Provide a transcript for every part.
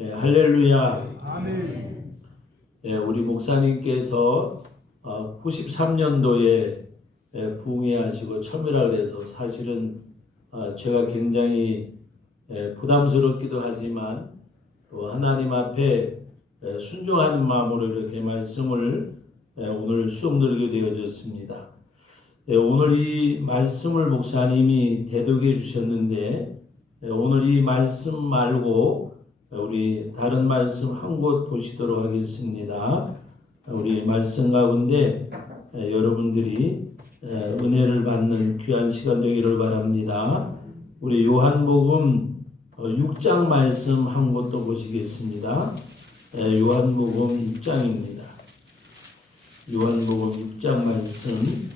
할렐루야. 아멘. 우리 목사님께서 93년도에 부흥회하시고 천밀하게 해서 사실은 제가 굉장히 부담스럽기도 하지만 또 하나님 앞에 순종하는 마음으로 이렇게 말씀을 오늘 수업 들게 되어졌습니다. 오늘 이 말씀을 목사님이 대독해 주셨는데 오늘 이 말씀 말고 우리 다른 말씀 한 곳 보시도록 하겠습니다. 우리 말씀 가운데 여러분들이 은혜를 받는 귀한 시간 되기를 바랍니다. 우리 요한복음 6장 말씀 한 곳도 보시겠습니다. 요한복음 6장입니다. 요한복음 6장 말씀.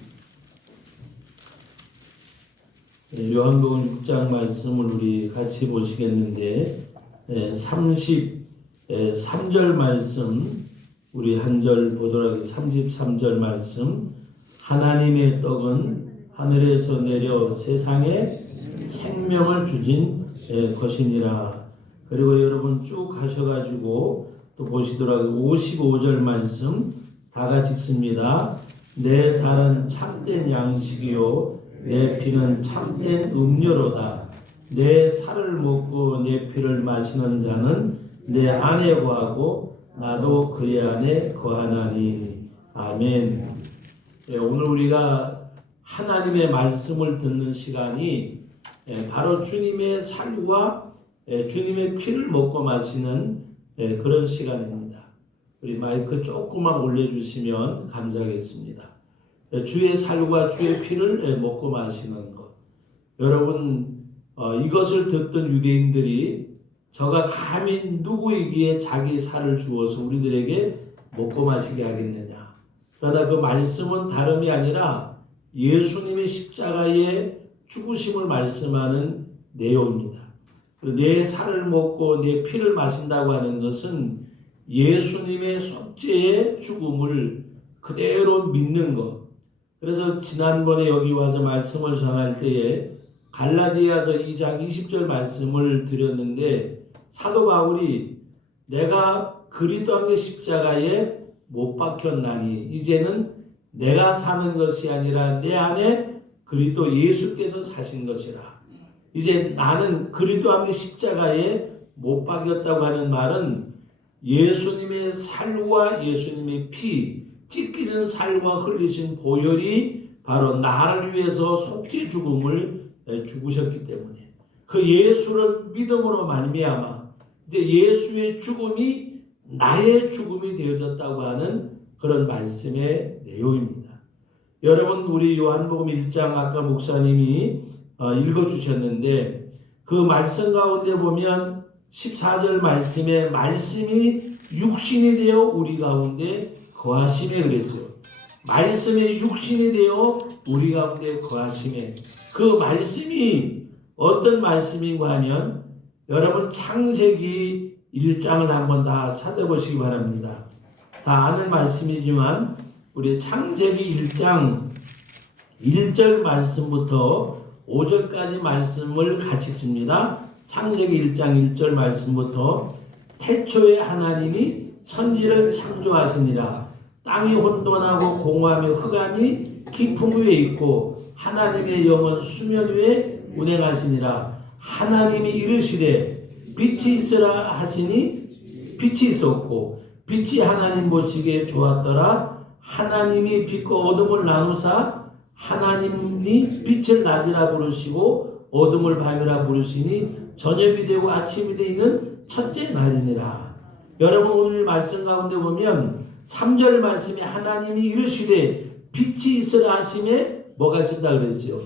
요한복음 6장 말씀을 우리 같이 보시겠는데 33절 말씀 우리 한 절 보도록 하겠습니다. 33절 말씀. 하나님의 떡은 하늘에서 내려 세상에 생명을 주신 것이니라. 그리고 여러분 쭉 하셔가지고 또 보시도록 55절 말씀 다 같이 읽습니다. 내 살은 참된 양식이요 내 피는 참된 음료로다. 내 살을 먹고 내 피를 마시는 자는 내 안에 거하고 나도 그의 안에 거하나니. 아멘. 오늘 우리가 하나님의 말씀을 듣는 시간이 바로 주님의 살과 주님의 피를 먹고 마시는 그런 시간입니다. 우리 마이크 조금만 올려주시면 감사하겠습니다. 주의 살과 주의 피를 먹고 마시는 것. 여러분 이것을 듣던 유대인들이 저가 감히 누구에게 자기 살을 주어서 우리들에게 먹고 마시게 하겠느냐. 그러나 그 말씀은 다름이 아니라 예수님의 십자가의 죽으심을 말씀하는 내용입니다. 내 살을 먹고 내 피를 마신다고 하는 것은 예수님의 속죄의 죽음을 그대로 믿는 것. 그래서 지난번에 여기 와서 말씀을 전할 때에 갈라디아서 2장 20절 말씀을 드렸는데 사도 바울이 내가 그리스도의 십자가에 못 박혔나니 이제는 내가 사는 것이 아니라 내 안에 그리스도 예수께서 사신 것이라. 이제 나는 그리스도의 십자가에 못 박혔다고 하는 말은 예수님의 살과 예수님의 피, 찢기진 살과 흘리신 보혈이 바로 나를 위해서 속죄 죽음을 죽으셨기 때문에 그 예수를 믿음으로 말미암아 이제 예수의 죽음이 나의 죽음이 되어졌다고 하는 그런 말씀의 내용입니다. 여러분 우리 요한복음 1장 아까 목사님이 읽어주셨는데 그 말씀 가운데 보면 14절 말씀에 말씀이 육신이 되어 우리 가운데 거하심에 그랬어요. 말씀이 육신이 되어 우리 가운데 거하심에 그 말씀이 어떤 말씀인가 하면 여러분 창세기 1장을 한번 다 찾아보시기 바랍니다. 다 아는 말씀이지만 우리 창세기 1장 1절 말씀부터 5절까지 말씀을 같이 읽습니다. 창세기 1장 1절 말씀부터 태초에 하나님이 천지를 창조하시니라. 땅이 혼돈하고 공허하며 흑암이 깊음 위에 있고 하나님의 영은 수면 위에 운행하시니라. 하나님이 이르시되 빛이 있으라 하시니 빛이 있었고 빛이 하나님 보시기에 좋았더라. 하나님이 빛과 어둠을 나누사 하나님이 빛을 낮이라 부르시고 어둠을 밤이라 부르시니 저녁이 되고 아침이 되는 첫째 날이니라. 여러분 오늘 말씀 가운데 보면 3절 말씀에 하나님이 이르시되 빛이 있으라 하심에 뭐가 있었다 그랬어요?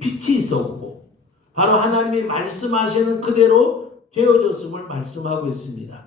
빛이 있었고 바로 하나님이 말씀하시는 그대로 되어졌음을 말씀하고 있습니다.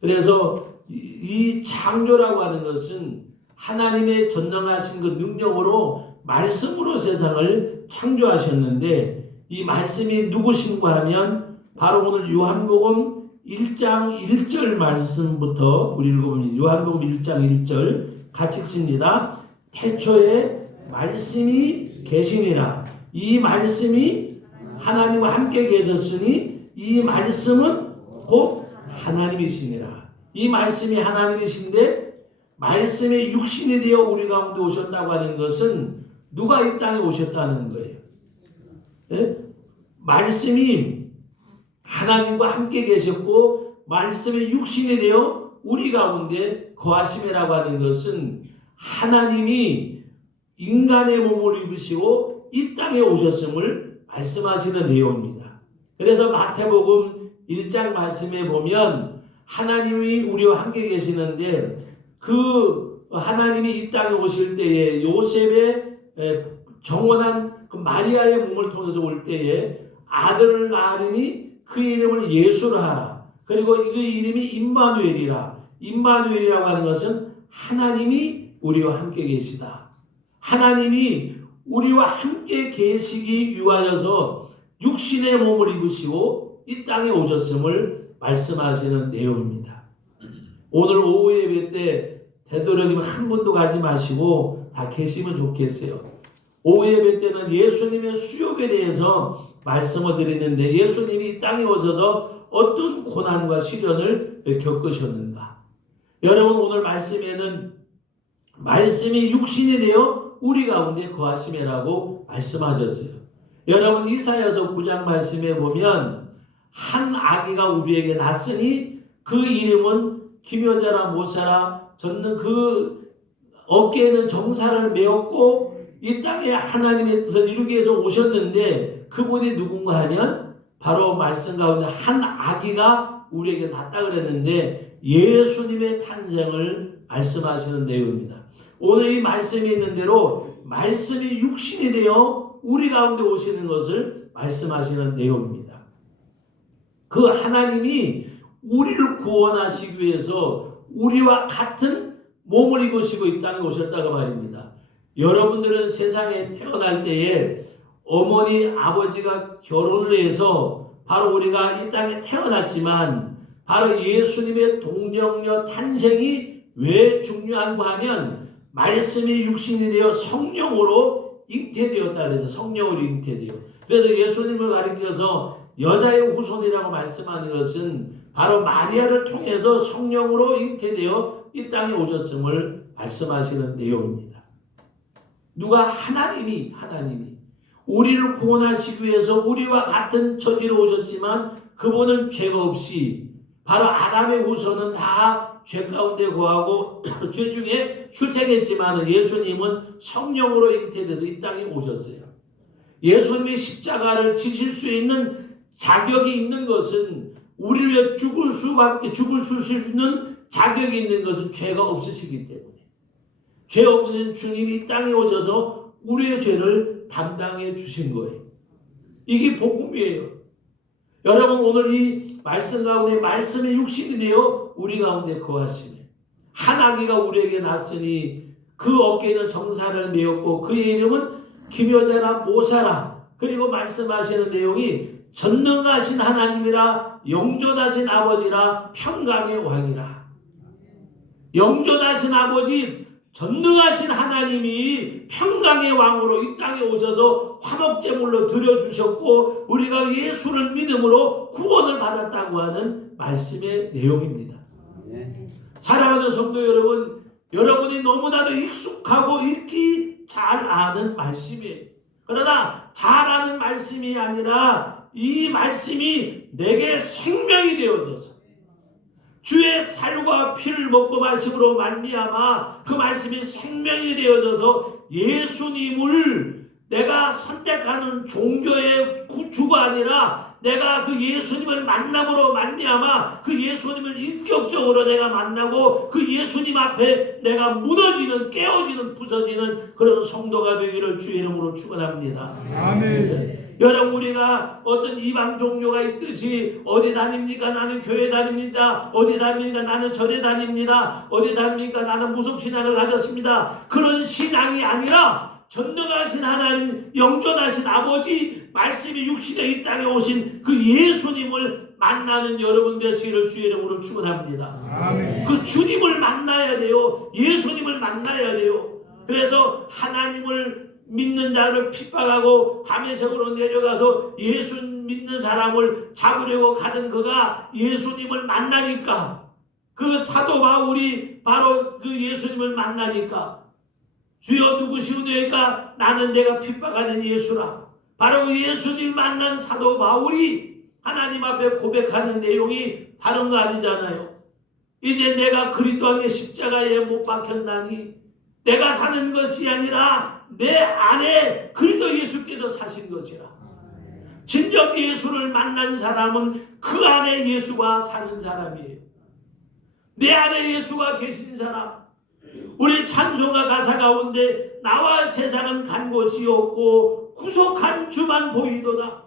그래서 이 창조라고 하는 것은 하나님의 전능하신 그 능력으로 말씀으로 세상을 창조하셨는데 이 말씀이 누구신가 하면 바로 오늘 요한복음 1장 1절 말씀부터 우리 읽어보면 요한복음 1장 1절 같이 읽습니다. 태초에 말씀이 계시니라. 이 말씀이 하나님과 함께 계셨으니 이 말씀은 곧 하나님이시니라. 이 말씀이 하나님이신데 말씀의 육신이 되어 우리 가운데 오셨다고 하는 것은 누가 이 땅에 오셨다는 거예요? 네? 말씀이 하나님과 함께 계셨고 말씀의 육신이 되어 우리 가운데 거하심이라고 하는 것은 하나님이 인간의 몸을 입으시고 이 땅에 오셨음을 말씀하시는 내용입니다. 그래서 마태복음 1장 말씀에 보면 하나님이 우리와 함께 계시는데 그 하나님이 이 땅에 오실 때에 요셉의 정원한 그 마리아의 몸을 통해서 올 때에 아들을 낳으니 그 이름을 예수로 하라. 그리고 그 이름이 임마누엘이라. 임마누엘이라고 하는 것은 하나님이 우리와 함께 계시다. 하나님이 우리와 함께 계시기 위하여서 육신의 몸을 입으시고 이 땅에 오셨음을 말씀하시는 내용입니다. 오늘 오후 예배 때 되도록이면 한 분도 가지 마시고 다 계시면 좋겠어요. 오후 예배 때는 예수님의 수욕에 대해서 말씀을 드리는데 예수님이 이 땅에 오셔서 어떤 고난과 시련을 겪으셨는가. 여러분 오늘 말씀에는 말씀이 육신이 되어 우리 가운데 거하심이라고 말씀하셨어요. 여러분 이사야서 9장 말씀에 보면 한 아기가 우리에게 났으니 그 이름은 기묘자라 모사라 젖는 그 어깨에는 정사를 메었고 이 땅에 하나님의 뜻을 이루기 위해서 오셨는데 그분이 누군가 하면 바로 말씀 가운데 한 아기가 우리에게 났다 그랬는데 예수님의 탄생을 말씀하시는 내용입니다. 오늘 이 말씀이 있는 대로 말씀이 육신이 되어 우리 가운데 오시는 것을 말씀하시는 내용입니다. 그 하나님이 우리를 구원하시기 위해서 우리와 같은 몸을 입으시고 이 땅에 오셨다고 말입니다. 여러분들은 세상에 태어날 때에 어머니 아버지가 결혼을 해서 바로 우리가 이 땅에 태어났지만 바로 예수님의 동정녀 탄생이 왜 중요한가 하면 말씀이 육신이 되어 성령으로 잉태되었다 그래서 성령으로 잉태되어 그래서 예수님을 가리켜서 여자의 후손이라고 말씀하는 것은 바로 마리아를 통해서 성령으로 잉태되어 이 땅에 오셨음을 말씀하시는 내용입니다. 누가 하나님이 우리를 구원하시기 위해서 우리와 같은 처지로 오셨지만 그분은 죄가 없이 바로 아담의 후손은 다 죄 가운데 거하고 죄 중에 출생했지만 예수님은 성령으로 잉태돼서 이 땅에 오셨어요. 예수님이 십자가를 지실 수 있는 자격이 있는 것은 우리를 위해 죽을 수 있는 자격이 있는 것은 죄가 없으시기 때문에 죄 없으신 주님이 이 땅에 오셔서 우리의 죄를 담당해 주신 거예요. 이게 복음이에요. 여러분 오늘 이 말씀 가운데 말씀의 육신이 되어 우리 가운데 거하시네. 한 아기가 우리에게 났으니 그 어깨에는 정사를 메었고 그의 이름은 기묘자라 모사라. 그리고 말씀하시는 내용이 전능하신 하나님이라 영존하신 아버지라 평강의 왕이라. 영존하신 아버지 전능하신 하나님이 평강의 왕으로 이 땅에 오셔서 화목제물로 드려주셨고 우리가 예수를 믿음으로 구원을 받았다고 하는 말씀의 내용입니다. 사랑하는 성도 여러분, 여러분이 너무나도 익숙하고 읽기 잘 아는 말씀이에요. 그러나 잘 아는 말씀이 아니라 이 말씀이 내게 생명이 되어져서 주의 살과 피를 먹고 마심으로 말미암아 그 말씀이 생명이 되어져서 예수님을 내가 선택하는 종교의 구주가 아니라 내가 그 예수님을 만남으로 말미암아 그 예수님을 인격적으로 내가 만나고 그 예수님 앞에 내가 무너지는 깨어지는 부서지는 그런 성도가 되기를 주의 이름으로 축원합니다. 아멘. 여러분 우리가 어떤 이방 종교가 있듯이 어디 다닙니까? 나는 교회 다닙니다. 어디 다닙니까? 나는 절에 다닙니다. 어디 다닙니까? 나는 무속신앙을 가졌습니다. 그런 신앙이 아니라 전능하신 하나님 영존하신 아버지 말씀이 육신에 이 땅에 오신 그 예수님을 만나는 여러분 되시기를 주의 이름으로 축원합니다. 아멘. 그 주님을 만나야 돼요. 예수님을 만나야 돼요. 그래서 하나님을 믿는 자를 핍박하고 다메섹으로 내려가서 예수님 믿는 사람을 잡으려고 가던 그가 예수님을 만나니까, 그 사도 바울이 바로 그 예수님을 만나니까, 주여 누구시오니까? 나는 내가 핍박하는 예수라. 바로 그 예수님 만난 사도 바울이 하나님 앞에 고백하는 내용이 다른 거 아니잖아요. 이제 내가 그리스도 안에 십자가에 못 박혔나니 내가 사는 것이 아니라 내 안에 그리스도 예수께서 사신 것이라. 진정 예수를 만난 사람은 그 안에 예수가 사는 사람이에요. 내 안에 예수가 계신 사람. 우리 찬송가 가사 가운데 나와 세상은 간 곳이 없고 구속한 주만 보이도다.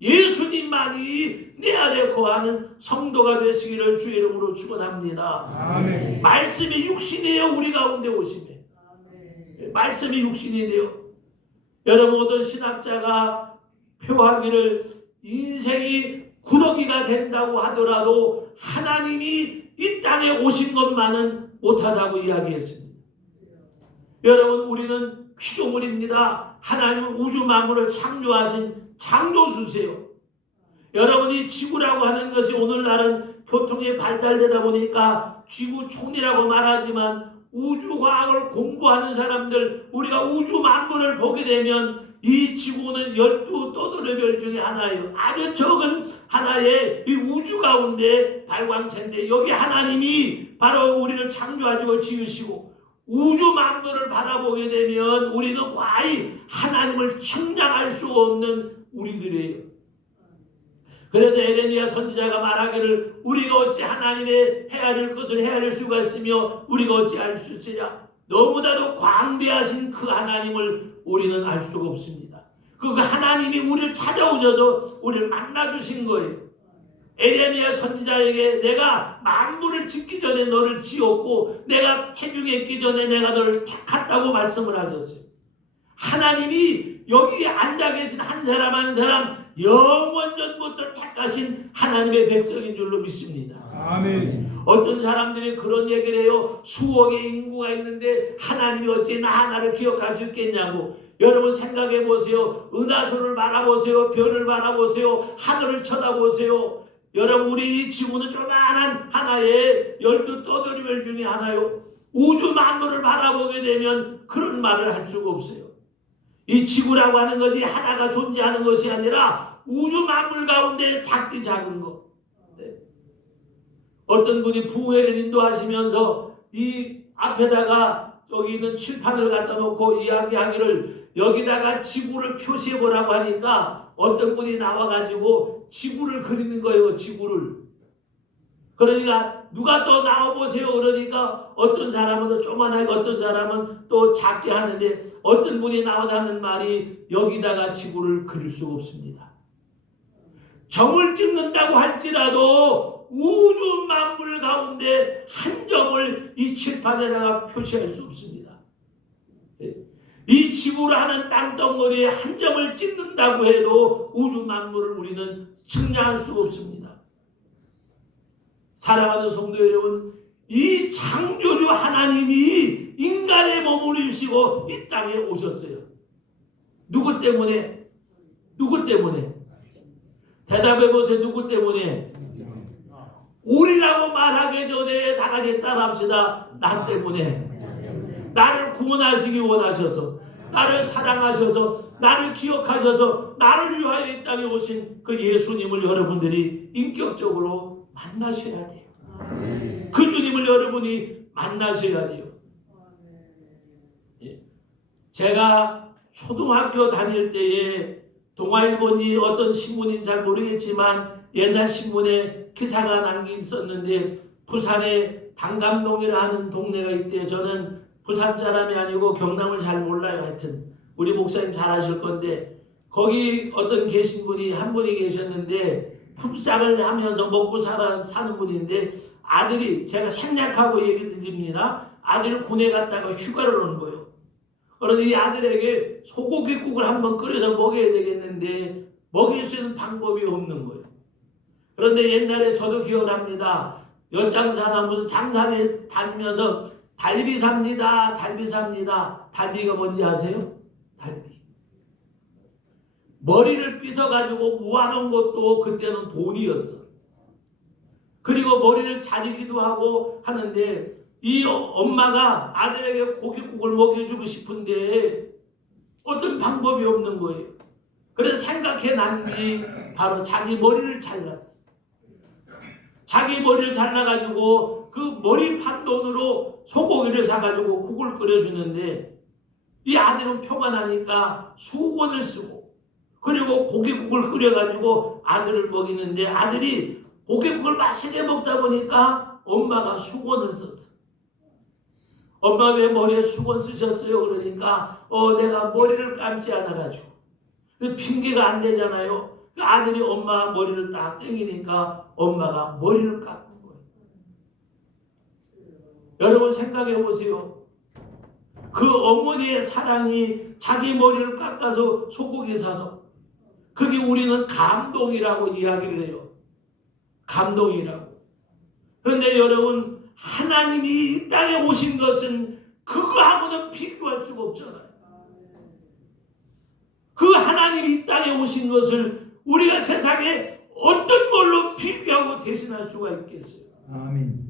예수님만이 내 안에 거하는 성도가 되시기를 주의 이름으로 축원합니다. 아멘. 말씀이 육신이에요. 우리 가운데 오시네. 말씀이 육신이 돼요. 여러분, 어떤 신학자가 표하기를 인생이 구더기가 된다고 하더라도 하나님이 이 땅에 오신 것만은 못하다고 이야기했습니다. 여러분, 우리는 피조물입니다. 하나님은 우주 만물을 창조하신 창조주세요. 여러분이 지구라고 하는 것이 오늘날은 교통이 발달되다 보니까 지구촌이라고 말하지만 우주과학을 공부하는 사람들, 우리가 우주 만물을 보게 되면 이 지구는 12 떠돌이별 중에 하나예요. 아주 적은 하나의 이 우주 가운데 발광체인데, 여기 하나님이 바로 우리를 창조하시고 지으시고 우주 만물을 바라보게 되면 우리는 과히 하나님을 측량할 수 없는 우리들이에요. 그래서 에레미야 선지자가 말하기를 우리가 어찌 하나님의 헤아릴 것을 헤아릴 수가 있으며 우리가 어찌 알 수 있으랴. 너무나도 광대하신 그 하나님을 우리는 알 수가 없습니다. 그 하나님이 우리를 찾아오셔서 우리를 만나주신 거예요. 에레미야 선지자에게 내가 만물을 짓기 전에 너를 지었고 내가 태중에 있기 전에 내가 너를 택했다고 말씀을 하셨어요. 하나님이 여기 앉아 계신 한 사람 한 사람 영원전부터 택하신 하나님의 백성인 줄로 믿습니다. 아멘. 어떤 사람들이 그런 얘기를 해요. 수억의 인구가 있는데 하나님이 어찌 나 하나를 기억할 수 있겠냐고. 여러분 생각해 보세요. 은하수를 바라보세요. 별을 바라보세요. 하늘을 쳐다보세요. 여러분, 우리 이 지구는 조그만한 하나의 12 떠돌이별 중에 하나요. 우주 만물을 바라보게 되면 그런 말을 할 수가 없어요. 이 지구라고 하는 것이 하나가 존재하는 것이 아니라 우주 만물 가운데 작디 작은 것. 네. 어떤 분이 부회를 인도하시면서 이 앞에다가 여기 있는 칠판을 갖다 놓고 이야기하기를 여기다가 지구를 표시해 보라고 하니까 어떤 분이 나와가지고 지구를 그리는 거예요. 지구를. 그러니까 누가 또 나와보세요. 그러니까 어떤 사람은 더 조그만하게 어떤 사람은 또 작게 하는데 어떤 분이 나와서 하는 말이 여기다가 지구를 그릴 수가 없습니다. 점을 찍는다고 할지라도 우주 만물 가운데 한 점을 이 칠판에다가 표시할 수 없습니다. 이 지구로 하는 땅덩어리에 한 점을 찍는다고 해도 우주 만물을 우리는 측량할 수가 없습니다. 사랑하는 성도 여러분, 이 창조주 하나님이 인간의 몸을 입으시고 이 땅에 오셨어요. 누구 때문에? 누구 때문에? 대답해 보세요. 누구 때문에? 우리라고 말하기 전에 다 같이 따라합시다. 나 때문에. 나를 구원하시기 원하셔서, 나를 사랑하셔서, 나를 기억하셔서 나를 위하여 이 땅에 오신 그 예수님을 여러분들이 인격적으로 만나셔야 돼요. 그 주님을 여러분이 만나셔야 돼요. 제가 초등학교 다닐 때에 동아일보니 어떤 신문인지 잘 모르겠지만 옛날 신문에 기사가 난 게 있었는데, 부산에 당감동이라 하는 동네가 있대요. 저는 부산 사람이 아니고 경남을 잘 몰라요. 하여튼 우리 목사님 잘 아실 건데, 거기 어떤 계신 분이 한 분이 계셨는데 품삯을 하면서 먹고 사는 분인데, 아들이, 제가 생략하고 얘기 드립니다. 아들이 군에 갔다가 휴가를 온 거예요. 그런데 이 아들에게 소고기국을 한번 끓여서 먹여야 되겠는데 먹일 수 있는 방법이 없는 거예요. 그런데 옛날에 저도 기억을 합니다. 연장사나 무슨 장사에 다니면서 달비 삽니다. 달비 삽니다. 달비가 뭔지 아세요? 달비. 머리를 빗어가지고 모아놓은 것도 그때는 돈이었어. 그리고 머리를 자르기도 하고 하는데 이 엄마가 아들에게 고깃국을 먹여주고 싶은데 어떤 방법이 없는 거예요. 그래서 생각해 난 뒤 바로 자기 머리를 잘랐어. 자기 머리를 잘라가지고 그 머리 판 돈으로 소고기를 사가지고 국을 끓여주는데 이 아들은 표가 나니까 수건을 쓰고 그리고 고깃국을 끓여가지고 아들을 먹이는데 아들이 고깃국을 맛있게 먹다 보니까 엄마가 수건을 썼어. 엄마 왜 머리에 수건 쓰셨어요? 그러니까 내가 머리를 감지 않아가지고 핑계가 안 되잖아요. 그 아들이 엄마 머리를 딱 땡기니까 엄마가 머리를 깎은 거예요. 여러분 생각해 보세요. 그 어머니의 사랑이 자기 머리를 깎아서 소고기 사서 그게 우리는 감동이라고 이야기를 해요. 감동이라고. 그런데 여러분 하나님이 이 땅에 오신 것은 그거하고는 비교할 수가 없잖아요. 그 하나님이 이 땅에 오신 것을 우리가 세상에 어떤 걸로 비교하고 대신할 수가 있겠어요. 아멘.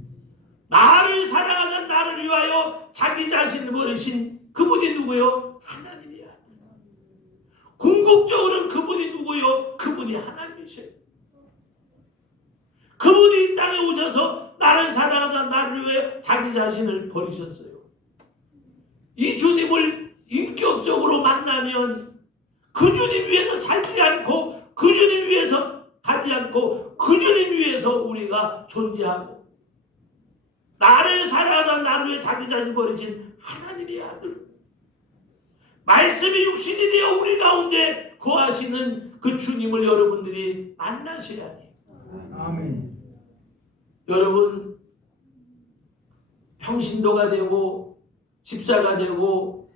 나를 사랑하는 나를 위하여 자기 자신을 버리신 그분이 누구요? 하나님이야. 궁극적으로는 그분이 누구요? 그분이 하나님이세요. 그분이 이 땅에 오셔서 나를 사랑하자 나를 위해 자기 자신을 버리셨어요. 이 주님을 인격적으로 만나면 그 주님 위해서 살지 않고 그 주님 위해서 가지 않고 그 주님 위해서 우리가 존재하고 나를 사랑하자 나를 위해 자기 자신을 버리신 하나님의 아들 말씀이 육신이 되어 우리 가운데 거하시는 그 주님을 여러분들이 만나셔야 돼요. 아멘. 여러분 평신도가 되고 집사가 되고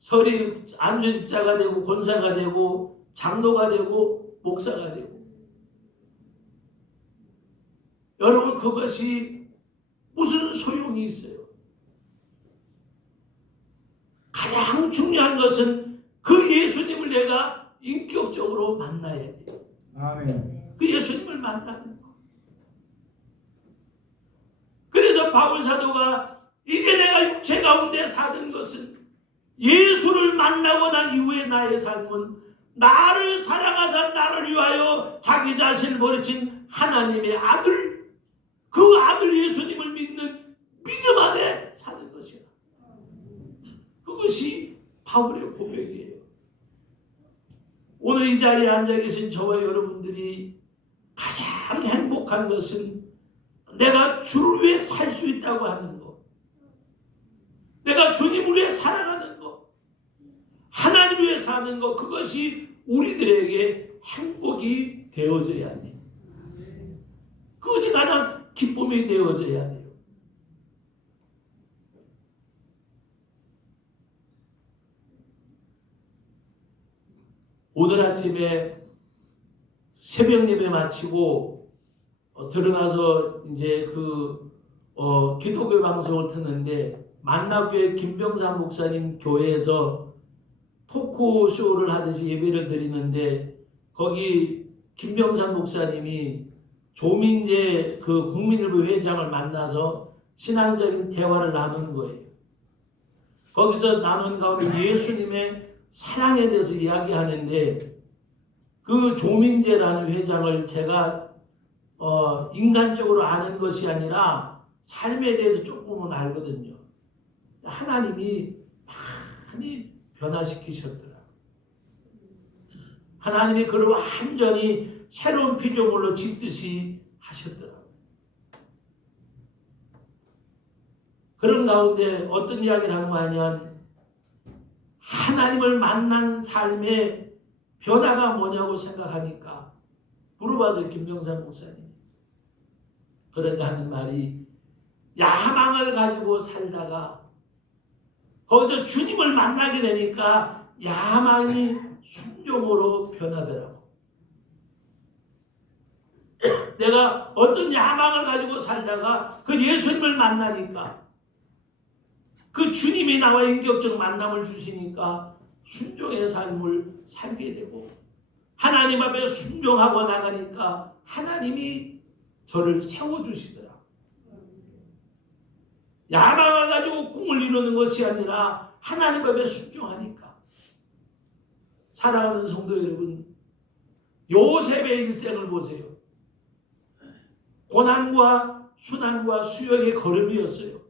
설이 안주 집사가 되고 권사가 되고 장로가 되고 목사가 되고 여러분 그것이 무슨 소용이 있어요? 가장 중요한 것은 그 예수님을 내가 인격적으로 만나야 돼요. 아멘. 그 예수님을 만나는 거. 그래서 바울 사도가 이제 내가 육체 가운데 사는 것은 예수를 만나고 난 이후에 나의 삶은 나를 사랑하사 나를 위하여 자기 자신을 버리신 하나님의 아들 그 아들 예수님을 믿는 믿음 안에 사는 것이야. 그것이 바울의 고백이에요. 오늘 이 자리에 앉아 계신 저와 여러분들이 가장 행복한 것은 내가 주를 위해 살 수 있다고 하는 것, 내가 주님을 위해 살아가는 것, 하나님 위해 사는 것, 그것이 우리들에게 행복이 되어져야 돼요. 그것이 가장 기쁨이 되어져야 돼요. 오늘 아침에 새벽 예배 마치고 들어가서 이제 기도교 방송을 듣는데 만나교회 김병삼 목사님 교회에서 토크쇼를 하듯이 예배를 드리는데 거기 김병삼 목사님이 조민재 그 국민일보 회장을 만나서 신앙적인 대화를 나누는 거예요. 거기서 나눈 가운데 예수님의 사랑에 대해서 이야기하는데 그 조민재라는 회장을 제가 인간적으로 아는 것이 아니라 삶에 대해서 조금은 알거든요. 하나님이 많이 변화시키셨더라. 하나님이 그를 완전히 새로운 피조물로 짓듯이 하셨더라. 그런 가운데 어떤 이야기를 하는 거 하면 하나님을 만난 삶의 변화가 뭐냐고 생각하니까 물어봐서 김병삼 목사님. 그런데 하는 말이 야망을 가지고 살다가 거기서 주님을 만나게 되니까 야망이 순종으로 변하더라고. 내가 어떤 야망을 가지고 살다가 그 예수님을 만나니까 그 주님이 나와 인격적 만남을 주시니까 순종의 삶을 살게 되고 하나님 앞에 순종하고 나가니까 하나님이 저를 세워주시더라. 야망해가지고 꿈을 이루는 것이 아니라 하나님 앞에 순종하니까. 사랑하는 성도 여러분, 요셉의 일생을 보세요. 고난과 순환과 수역의 걸음이었어요.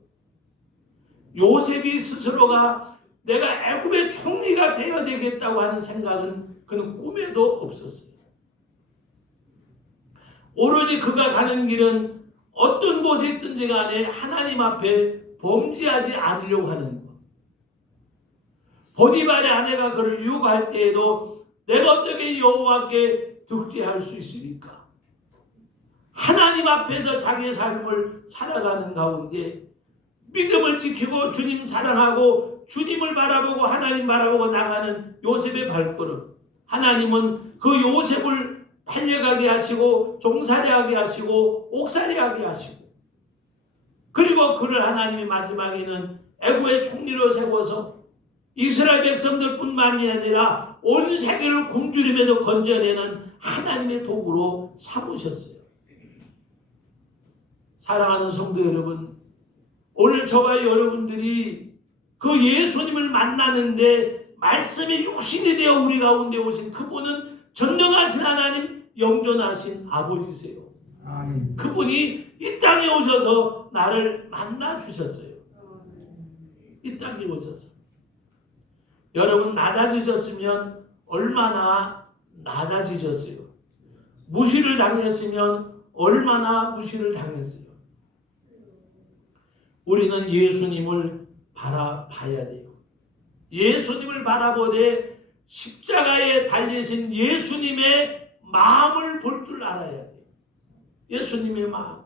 요셉이 스스로가 내가 애굽의 총리가 되어야 되겠다고 하는 생각은 그는 꿈에도 없었어요. 오로지 그가 가는 길은 어떤 곳에 있든지 간에 하나님 앞에 범죄하지 않으려고 하는 것. 보디발의 아내가 그를 유혹할 때에도 내가 어떻게 여호와께 득죄할 수 있습니까? 하나님 앞에서 자기의 삶을 살아가는 가운데 믿음을 지키고 주님 사랑하고 주님을 바라보고 하나님 바라보고 나가는 요셉의 발걸음. 하나님은 그 요셉을 팔려가게 하시고 종살이하게 하시고 옥살이하게 하시고, 그리고 그를 하나님이 마지막에는 애굽의 총리로 세워서 이스라엘 백성들뿐만이 아니라 온 세계를 굶주리면서 건져내는 하나님의 도구로 삼으셨어요. 사랑하는 성도 여러분, 오늘 저와 여러분들이 그 예수님을 만나는데 말씀의 육신이 되어 우리 가운데 오신 그분은 전능하신 하나님, 영존하신 아버지세요. 아멘. 그분이 이 땅에 오셔서 나를 만나 주셨어요. 이 땅에 오셔서. 여러분 낮아지셨으면 얼마나 낮아지셨어요. 무시를 당했으면 얼마나 무시를 당했어요. 우리는 예수님을 바라봐야 돼요. 예수님을 바라보되 십자가에 달리신 예수님의 마음을 볼 줄 알아야 돼요. 예수님의 마음.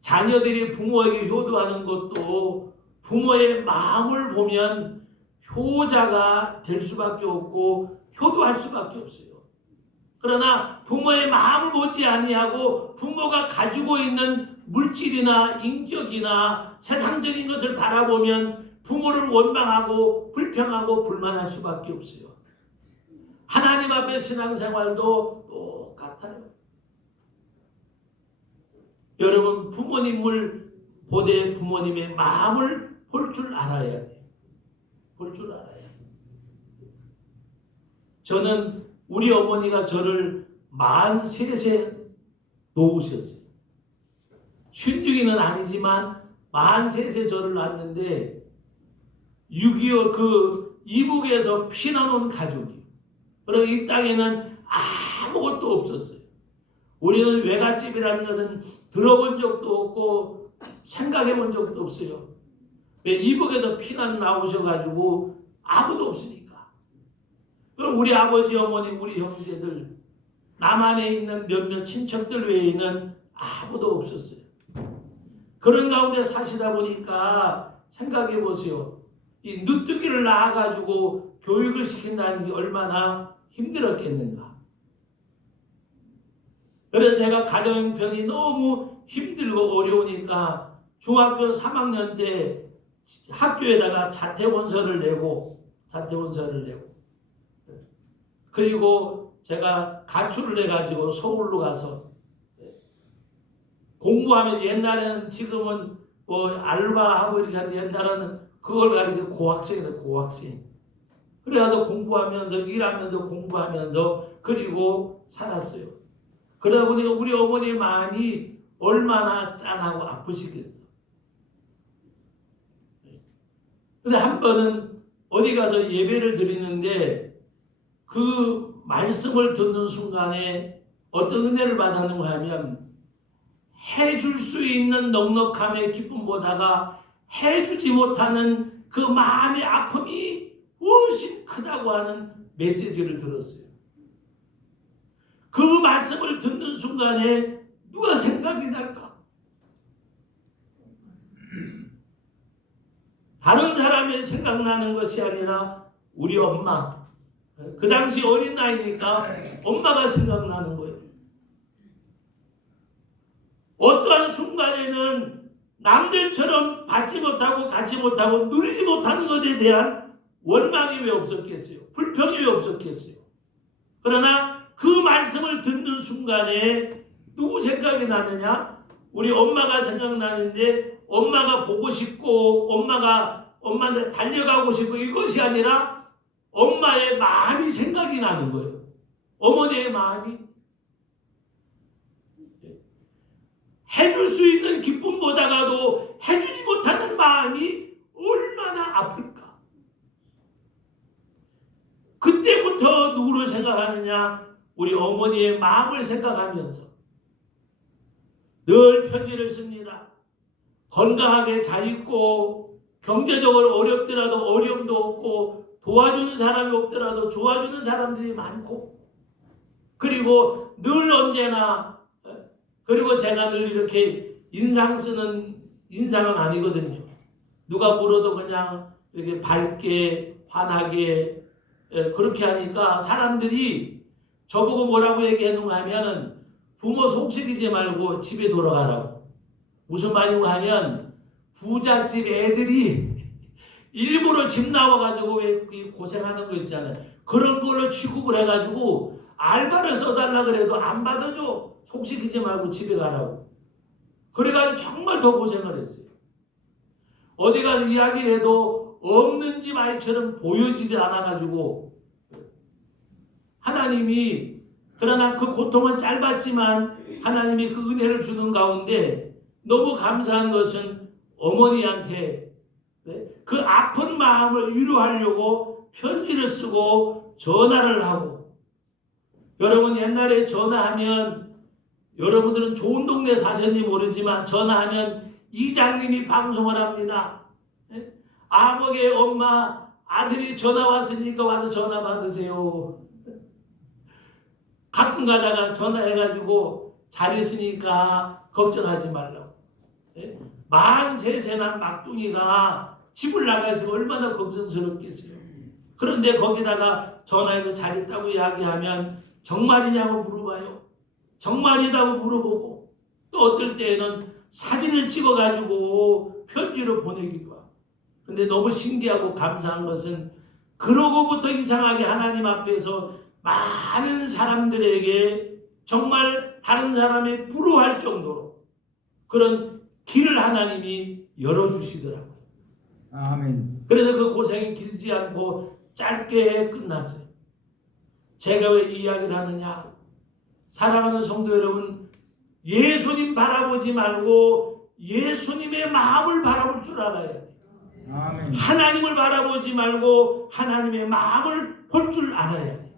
자녀들이 부모에게 효도하는 것도 부모의 마음을 보면 효자가 될 수밖에 없고 효도할 수밖에 없어요. 그러나 부모의 마음을 보지 아니하고 부모가 가지고 있는 물질이나 인격이나 세상적인 것을 바라보면 부모를 원망하고 불평하고 불만할 수밖에 없어요. 하나님 앞에 신앙생활도 똑같아요. 여러분 부모님을 보되 부모님의 마음을 볼 줄 알아야 돼요. 볼 줄 알아야 돼요. 저는 우리 어머니가 저를 43세 놓으셨어요. 56이는 아니지만 43세 저를 낳았는데 6.25 그 이북에서 피난 온 가족이에요. 그리고 이 땅에는 아무것도 없었어요. 우리는 외갓집이라는 것은 들어본 적도 없고 생각해 본 적도 없어요. 왜 이북에서 피난 나오셔가지고 아무도 없으니까. 그럼 우리 아버지, 어머니, 우리 형제들, 남한에 있는 몇몇 친척들 외에는 아무도 없었어요. 그런 가운데 사시다 보니까 생각해 보세요. 이 누뜨기를 낳아가지고 교육을 시킨다는 게 얼마나 힘들었겠는가. 그래서 제가 가정 형편이 너무 힘들고 어려우니까 중학교 3학년 때 학교에다가 자퇴원서를 내고 그리고 제가 가출을 해가지고 서울로 가서 공부하면 옛날에는 지금은 뭐 알바하고 이렇게 하는데 옛날에는 그걸 가지고 고학생이래 고학생. 그래서 공부하면서 일하면서 공부하면서 그리고 살았어요. 그러다 보니까 우리 어머니의 마음이 얼마나 짠하고 아프시겠어. 근데 한 번은 어디 가서 예배를 드리는데 그 말씀을 듣는 순간에 어떤 은혜를 받았는가 하면 해줄 수 있는 넉넉함의 기쁨보다가 해주지 못하는 그 마음의 아픔이 훨씬 크다고 하는 메시지를 들었어요. 그 말씀을 듣는 순간에 누가 생각이 날까? 다른 사람의 생각나는 것이 아니라 우리 엄마. 그 당시 어린 나이니까 엄마가 생각나는 거예요. 어떠한 순간에는 남들처럼 받지 못하고 갖지 못하고 누리지 못하는 것에 대한 원망이 왜 없었겠어요? 불평이 왜 없었겠어요? 그러나 그 말씀을 듣는 순간에 누구 생각이 나느냐? 우리 엄마가 생각나는데 엄마가 보고 싶고 엄마한테 달려가고 싶고 이것이 아니라 엄마의 마음이 생각이 나는 거예요. 어머니의 마음이. 해줄 수 있는 기쁨보다가도 해주지 못하는 마음이 얼마나 아플까. 그때부터 누구를 생각하느냐? 우리 어머니의 마음을 생각하면서 늘 편지를 씁니다. 건강하게 잘 있고 경제적으로 어렵더라도 어려움도 없고 도와주는 사람이 없더라도 도와주는 사람들이 많고 그리고 늘 언제나 그리고 제가 늘 이렇게 인상 쓰는 인상은 아니거든요. 누가 물어도 그냥 이렇게 밝게 환하게 그렇게 하니까 사람들이 저보고 뭐라고 얘기했는가 하면은 부모 속삭이지 말고 집에 돌아가라고. 무슨 말이고 하면 부잣집 애들이 일부러 집 나와가지고 왜 고생하는 거 있잖아요. 그런 걸로 취급을 해가지고 알바를 써달라 그래도 안 받아줘. 속삭이지 말고 집에 가라고. 그래가지고 정말 더 고생을 했어요. 어디 가서 이야기를 해도 없는 집 아이처럼 보여지지 않아가지고 하나님이 그러나 그 고통은 짧았지만 하나님이 그 은혜를 주는 가운데 너무 감사한 것은 어머니한테 그 아픈 마음을 위로하려고 편지를 쓰고 전화를 하고 여러분 옛날에 전화하면 여러분들은 좋은 동네 사셨는지 모르지만 전화하면 이장님이 방송을 합니다. 아버게 엄마 아들이 전화 왔으니까 와서 전화 받으세요. 가끔 가다가 전화해가지고 잘 있으니까 걱정하지 말라고. 43세 난 막둥이가 집을 나가서 얼마나 걱정스럽겠어요. 그런데 거기다가 전화해서 잘 있다고 이야기하면 정말이냐고 물어봐요. 정말이라고 물어보고 또 어떨 때에는 사진을 찍어가지고 편지로 보내기도 하고. 근데 너무 신기하고 감사한 것은 그러고부터 이상하게 하나님 앞에서 많은 사람들에게 정말 다른 사람이 부러워할 정도로 그런 길을 하나님이 열어주시더라고요. 아멘. 그래서 그 고생이 길지 않고 짧게 끝났어요. 제가 왜 이 이야기를 하느냐? 사랑하는 성도 여러분, 예수님 바라보지 말고 예수님의 마음을 바라볼 줄 알아야 돼요. 아멘. 하나님을 바라보지 말고 하나님의 마음을 볼 줄 알아야 돼요.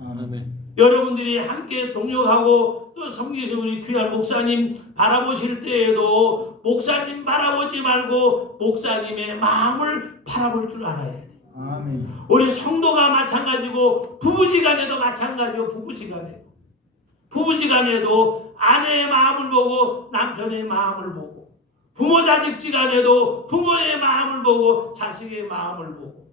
아멘. 여러분들이 함께 동역하고 또 성경에서 우리 귀한 목사님 바라보실 때에도 목사님 바라보지 말고 목사님의 마음을 바라볼 줄 알아야 돼요. 아멘. 우리 성도가 마찬가지고 부부지간에도 마찬가지고 부부지간에도 아내의 마음을 보고 남편의 마음을 보고 부모 자식지간에도 부모의 마음을 보고 자식의 마음을 보고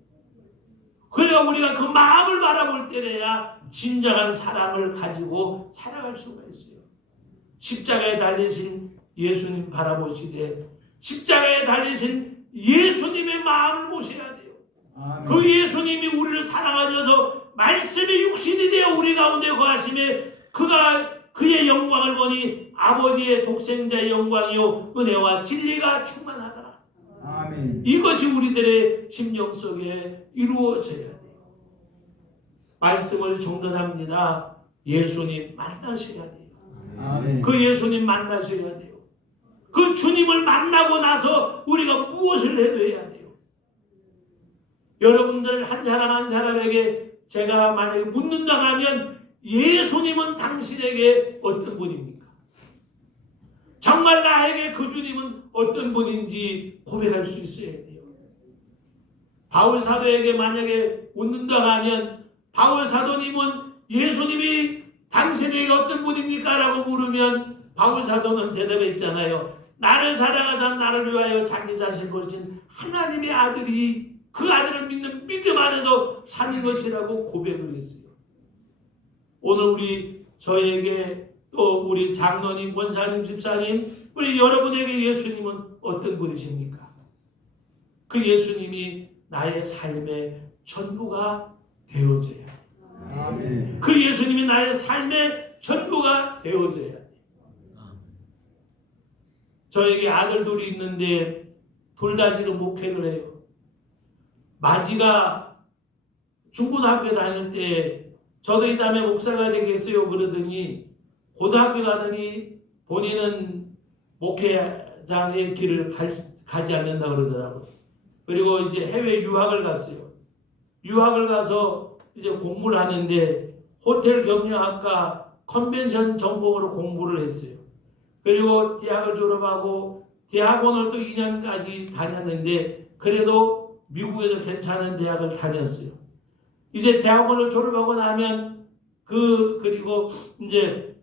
그래야 우리가 그 마음을 바라볼 때래야 진정한 사랑을 가지고 살아갈 수가 있어요. 십자가에 달리신 예수님 바라보시되 십자가에 달리신 예수님의 마음을 보셔야 돼요. 아멘. 그 예수님이 우리를 사랑하셔서 말씀의 육신이 되어 우리 가운데 거하심에 그가 그의 영광을 보니 아버지의 독생자의 영광이요 은혜와 진리가 충만하더라. 아멘. 이것이 우리들의 심령 속에 이루어져야 돼요. 말씀을 정돈합니다. 예수님 만나셔야 돼요. 아멘. 그 예수님 만나셔야 돼요. 그 주님을 만나고 나서 우리가 무엇을 해야 돼요? 여러분들 한 사람 한 사람에게 제가 만약에 묻는다 하면 예수님은 당신에게 어떤 분입니까? 정말 나에게 그 주님은 어떤 분인지 고백할 수 있어야 돼요. 바울 사도에게 만약에 묻는다 하면 바울 사도님은 예수님이 당신에게 어떤 분입니까? 라고 물으면 바울 사도는 대답했잖아요. 나를 사랑하사 나를 위하여 자기 자신을 버리신 하나님의 아들이 그 아들을 믿는 믿음 안에서 사는 것이라고 고백을 했어요. 오늘 저에게 또 우리 장로님, 권사님, 집사님, 우리 여러분에게 예수님은 어떤 분이십니까? 그 예수님이 나의 삶의 전부가 되어져야 돼. 아멘. 그 예수님이 나의 삶의 전부가 되어져야 돼. 저에게 아들 둘이 있는데 둘 다 지금 목회를 해요. 마지가 중고등학교 다닐 때 저도 이 다음에 목사가 되겠어요 그러더니 고등학교 가더니 본인은 목회자의 길을 가지 않는다 그러더라고요. 그리고 이제 해외 유학을 갔어요. 유학을 가서 이제 공부를 하는데 호텔 경영학과 컨벤션 전공으로 공부를 했어요. 그리고 대학을 졸업하고 대학원을 또 2년까지 다녔는데 그래도 미국에서 괜찮은 대학을 다녔어요. 이제 대학원을 졸업하고 나면 그리고 이제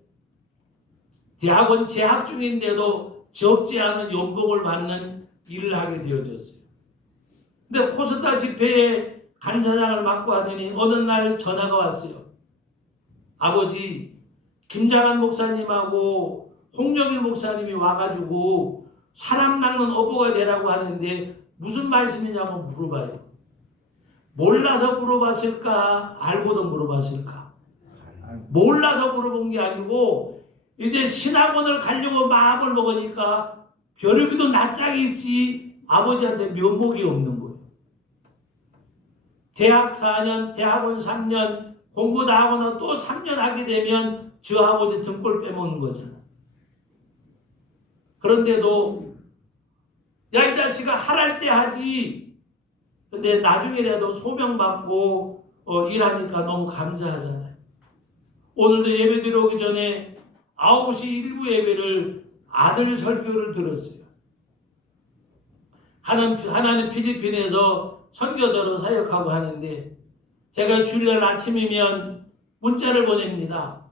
대학원 재학 중인데도 적지 않은 연봉을 받는 일을 하게 되어졌어요. 근데 코스타 집회에 간사장을 맡고 하더니 어느 날 전화가 왔어요. 아버지, 김장한 목사님하고 홍영일 목사님이 와가지고 사람 낚는 어부가 되라고 하는데 무슨 말씀이냐고 물어봐요. 몰라서 물어봤을까? 알고도 물어봤을까? 몰라서 물어본 게 아니고 이제 신학원을 가려고 마음을 먹으니까 벼룩이도 낯짝이 있지 아버지한테 면목이 없는 거예요. 대학 4년, 대학원 3년, 공부 다 하고는 또 3년 하게 되면 저 아버지 등골 빼먹는 거잖아. 그런데도 야 이 자식아 하랄 때 하지. 근데 나중에라도 소명받고 일하니까 너무 감사하잖아요. 오늘도 예배 들어오기 전에 9시 일부 예배를 아들 설교를 들었어요. 하나는 필리핀에서 선교사로 사역하고 하는데 제가 주일날 아침이면 문자를 보냅니다.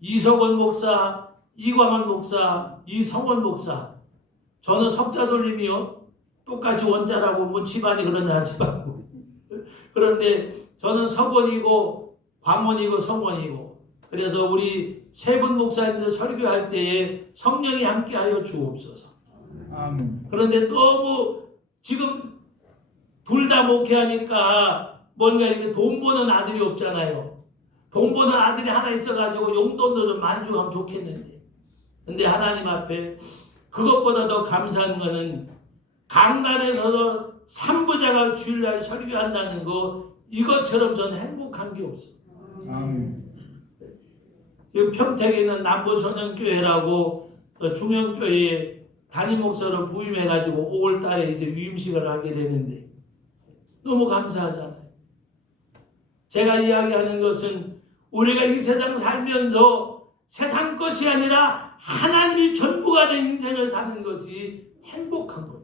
이석원 목사, 이광원 목사, 이성원 목사. 저는 석자 돌림이요. 똑같이 원자라고 뭐 집안이 그러냐 하지 말고. 그런데 저는 석원이고 광원이고 성원이고 그래서 우리 세 분 목사님들 설교할 때에 성령이 함께하여 주옵소서. 아멘. 그런데 너무 지금 둘 다 목회하니까 뭔가 이렇게 돈 버는 아들이 없잖아요. 돈 버는 아들이 하나 있어가지고 용돈도 좀 많이 주고 하면 좋겠는데. 근데 하나님 앞에 그것보다 더 감사한 거는 강단에서도 삼부자가 주일날 설교한다는 거 이것처럼 저는 행복한 게 없어요. 아멘. 지금 평택에 있는 남부소년교회라고 중형교회에 담임 목사로 부임해가지고 5월달에 이제 위임식을 하게 되는데 너무 감사하잖아요. 제가 이야기하는 것은 우리가 이 세상 살면서 세상 것이 아니라 하나님이 전부가 된 인생을 사는 것이 행복한 거예요.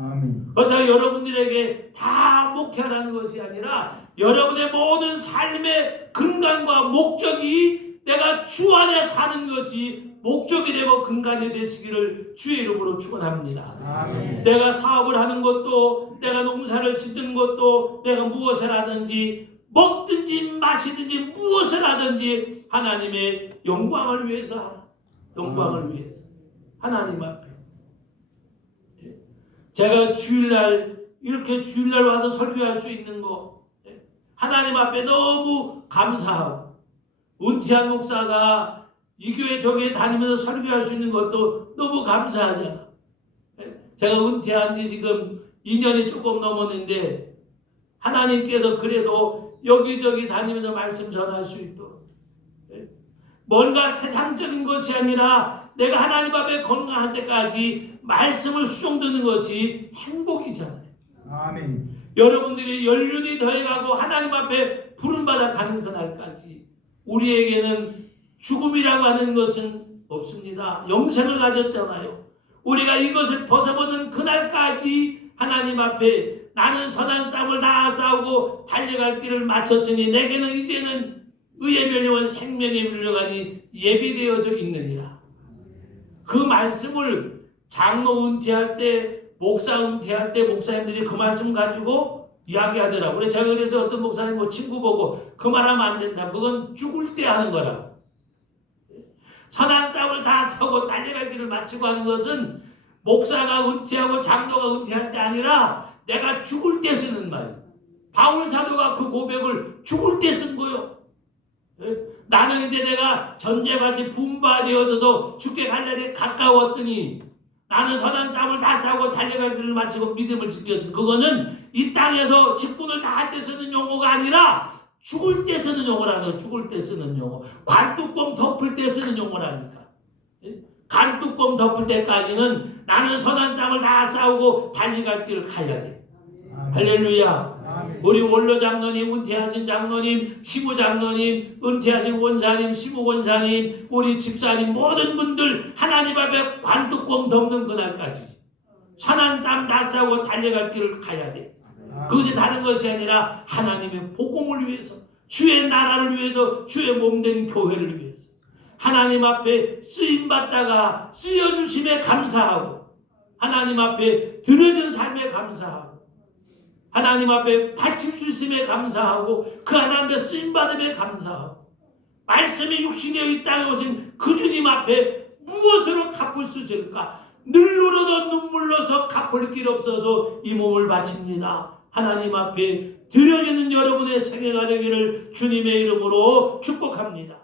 아멘. 그렇다고 여러분들에게 다 목회하라는 것이 아니라 여러분의 모든 삶의 근간과 목적이 내가 주 안에 사는 것이 목적이 되고 근간이 되시기를 주의 이름으로 축원합니다. 아멘. 내가 사업을 하는 것도 내가 농사를 짓는 것도 내가 무엇을 하든지 먹든지 마시든지 무엇을 하든지 하나님의 영광을 위해서 하라. 영광을 위해서 하나님 앞에 제가 주일날 이렇게 주일날 와서 설교할 수 있는 거 하나님 앞에 너무 감사하고 은퇴한 목사가 이 교회 저 교회 다니면서 설교할 수 있는 것도 너무 감사하잖아. 제가 은퇴한 지 지금 2년이 조금 넘었는데 하나님께서 그래도 여기저기 다니면서 말씀 전할 수 있도록 뭔가 세상적인 것이 아니라 내가 하나님 앞에 건강한 때까지 말씀을 수종 듣는 것이 행복이잖아요. 아멘. 여러분들이 연륜이 더해가고 하나님 앞에 부름받아 가는 그날까지 우리에게는 죽음이라고 하는 것은 없습니다. 영생을 가졌잖아요. 우리가 이것을 벗어보는 그날까지 하나님 앞에 나는 선한 싸움을 다 싸우고 달려갈 길을 마쳤으니 내게는 이제는 의에 밀려온 생명에 밀려가니 예비되어져 있느니라. 그 말씀을 장로 은퇴할 때 목사 은퇴할 때 목사님들이 그 말씀 가지고 이야기하더라고요. 제가 그래서 어떤 목사님 뭐 친구 보고 그 말하면 안 된다. 그건 죽을 때 하는 거라고. 선한 싸움을 다 서고 달려갈 길을 마치고 하는 것은 목사가 은퇴하고 장로가 은퇴할 때 아니라 내가 죽을 때 쓰는 말이에요. 바울 사도가 그 고백을 죽을 때 쓴 거예요. 예? 나는 이제 내가 전제받이 부음바 되어져서 죽게 갈 날이 가까웠더니 나는 선한 싸움을 다 싸우고 달려갈 길을 마치고 믿음을 지켰으니 그거는 이 땅에서 직분을 다 할 때 쓰는 용어가 아니라 죽을 때 쓰는 용어라는 거예요. 죽을 때 쓰는 용어. 관뚜껑 덮을 때 쓰는 용어라니까. 예? 관뚜껑 덮을 때까지는 나는 선한 싸움을 다 싸우고 달려갈 길을 가야 돼. 할렐루야. 아멘. 우리 원로 장로님, 은퇴하신 장로님, 시부 장로님, 은퇴하신 원사님, 시부 원사님, 우리 집사님 모든 분들 하나님 앞에 관뚜껑 덮는 그날까지 선한 싸움 다 싸우고 달려갈 길을 가야 돼. 그것이 다른 것이 아니라 하나님의 복음을 위해서, 주의 나라를 위해서, 주의 몸된 교회를 위해서 하나님 앞에 쓰임받다가 쓰여주심에 감사하고 하나님 앞에 드려진 삶에 감사하고 하나님 앞에 바칠 수 있음에 감사하고 그 하나님의 쓰임받음에 감사하고 말씀이 육신되어 이 땅에 오신 그 주님 앞에 무엇으로 갚을 수 있을까? 늘로라도 눈물로서 갚을 길 없어서 이 몸을 바칩니다. 하나님 앞에 드려지는 여러분의 생애가 되기를 주님의 이름으로 축복합니다.